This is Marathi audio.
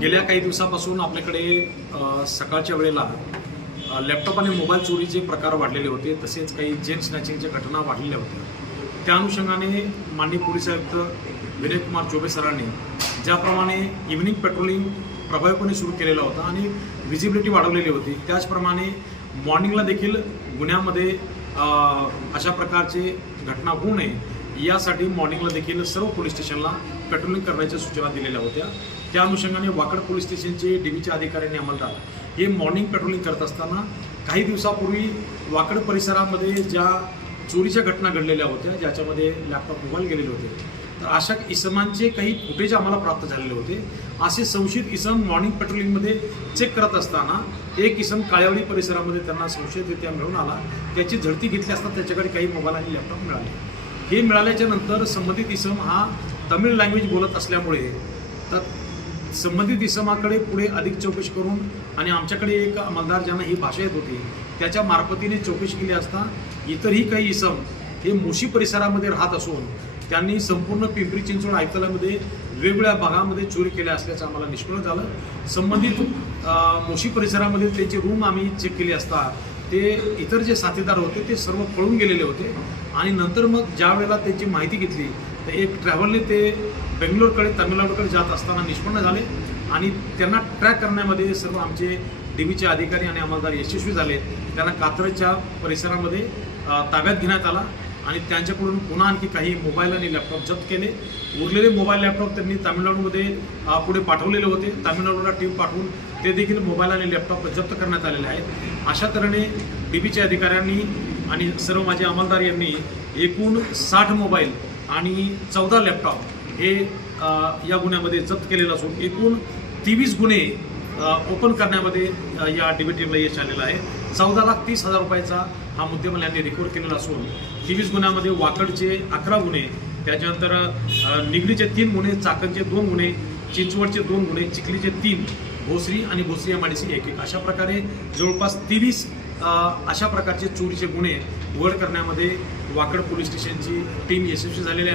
गेल्या काही दिवसापासून आपल्याकडे सकाळच्या वेळेला लॅपटॉप आणि मोबाईल चोरीचे प्रकार वाढलेले होते, तसेच काही चेन स्नॅचिंगच्या घटना वाढलेल्या होत्या। त्या अनुषंगाने माननीय पोलीस आयुक्त विनय कुमार चौबे सरांनी ज्याप्रमाणे इव्हनिंग पेट्रोलिंग प्रभावीपणे सुरू केलेला होता आणि व्हिजिबिलिटी वाढवलेली होती, त्याचप्रमाणे मॉर्निंगला देखील गुन्ह्यामध्ये अशा प्रकारचे घटना होऊ नये यासाठी मॉर्निंगला देखील सर्व पोलीस स्टेशनला पेट्रोलिंग करण्याच्या सूचना दिलेल्या होत्या। त्या अनुषंगाने वाकड पोलीस स्टेशनचे डीबीच्या अधिकाऱ्यांनी अंमलदार हे मॉर्निंग पेट्रोलिंग करत असताना काही दिवसापूर्वी वाकड परिसरामध्ये ज्या चोरीच्या घटना घडलेल्या होत्या, ज्याच्यामध्ये लॅपटॉप मोबाईल गेलेले होते, तर अशा इसमांचे काही फुटेज आम्हाला प्राप्त झालेले होते। असे संशयित इसम मॉर्निंग पेट्रोलिंगमध्ये चेक करत असताना एक इसम काळेवाडी परिसरामध्ये त्यांना संशयितरित्या मिळून आला। त्याची झडती घेतली असता त्याच्याकडे काही मोबाईल आणि लॅपटॉप मिळाले। हे मिळाल्याच्या नंतर संबंधित इसम हा तमिळ लँग्वेज बोलत असल्यामुळे तर संबंधित इसमाकडे पुढे अधिक चौकशी करून आणि आमच्याकडे एक अंमलदार ज्यांना ही भाषा येत होती त्याच्या मार्फतीने चौकशी केली असता इतरही काही इसम हे मोशी परिसरामध्ये राहत असून त्यांनी संपूर्ण पिंपरी चिंचवड आयुक्तालयामध्ये वेगवेगळ्या भागामध्ये चोरी केल्या असल्याचं आम्हाला निष्पन्न झालं। संबंधित मोशी परिसरामध्ये त्यांची रूम आम्ही चेक केली असता ते इतर जे साथीदार होते ते सर्व पळून गेलेले होते आणि नंतर मग ज्या वेळेला त्यांची माहिती घेतली तर एक ट्रॅव्हलने ते बेंगलोरकडे तामिळनाडूकडे जात असताना निष्पन्न झाले आणि त्यांना ट्रॅक करण्यामध्ये सर्व आमचे डीबीचे अधिकारी आणि अंमलदार यशस्वी झाले। त्यांना कात्रजच्या परिसरामध्ये ताब्यात घेण्यात आला आणि त्यांच्याकडून पुन्हा आणखी काही मोबाईल आणि लॅपटॉप जप्त केले। उरलेले मोबाईल लॅपटॉप त्यांनी तामिळनाडूमध्ये पुढे पाठवलेले होते, तामिळनाडूला टीम पाठवून ते देखील मोबाईल आणि लॅपटॉप जप्त करण्यात आलेले आहेत। अशा तऱ्हेने डीबीच्या अधिकाऱ्यांनी आणि सर्व माझे अंमलदार यांनी एकूण 60 मोबाईल आणि 14 लॅपटॉप हे या गुन्ह्यामध्ये जप्त केलेलं असून एकूण 23 गुन्हे ओपन करण्यामध्ये या डीबी टीमला यश आलेलं आहे। 14,30,000 रुपयाचा हा मुद्देमाल यांनी रिकव्हर केलेला असून 23 गुन्ह्यामध्ये वाकडचे 11 गुन्हे, त्याच्यानंतर निगडीचे 3 गुन्हे, चाकणचे 2 गुन्हे, चिंचवडचे 2 गुन्हे, चिखलीचे 3, भोसरी आणि भोसरी एमआयडीसी 1 अशा प्रकारे जवळपास 23 अशा प्रकारचे चोरीचे गुन्हे उघड करण्यामध्ये वाकड पोलीस स्टेशनची टीम यशस्वी झालेली आहे।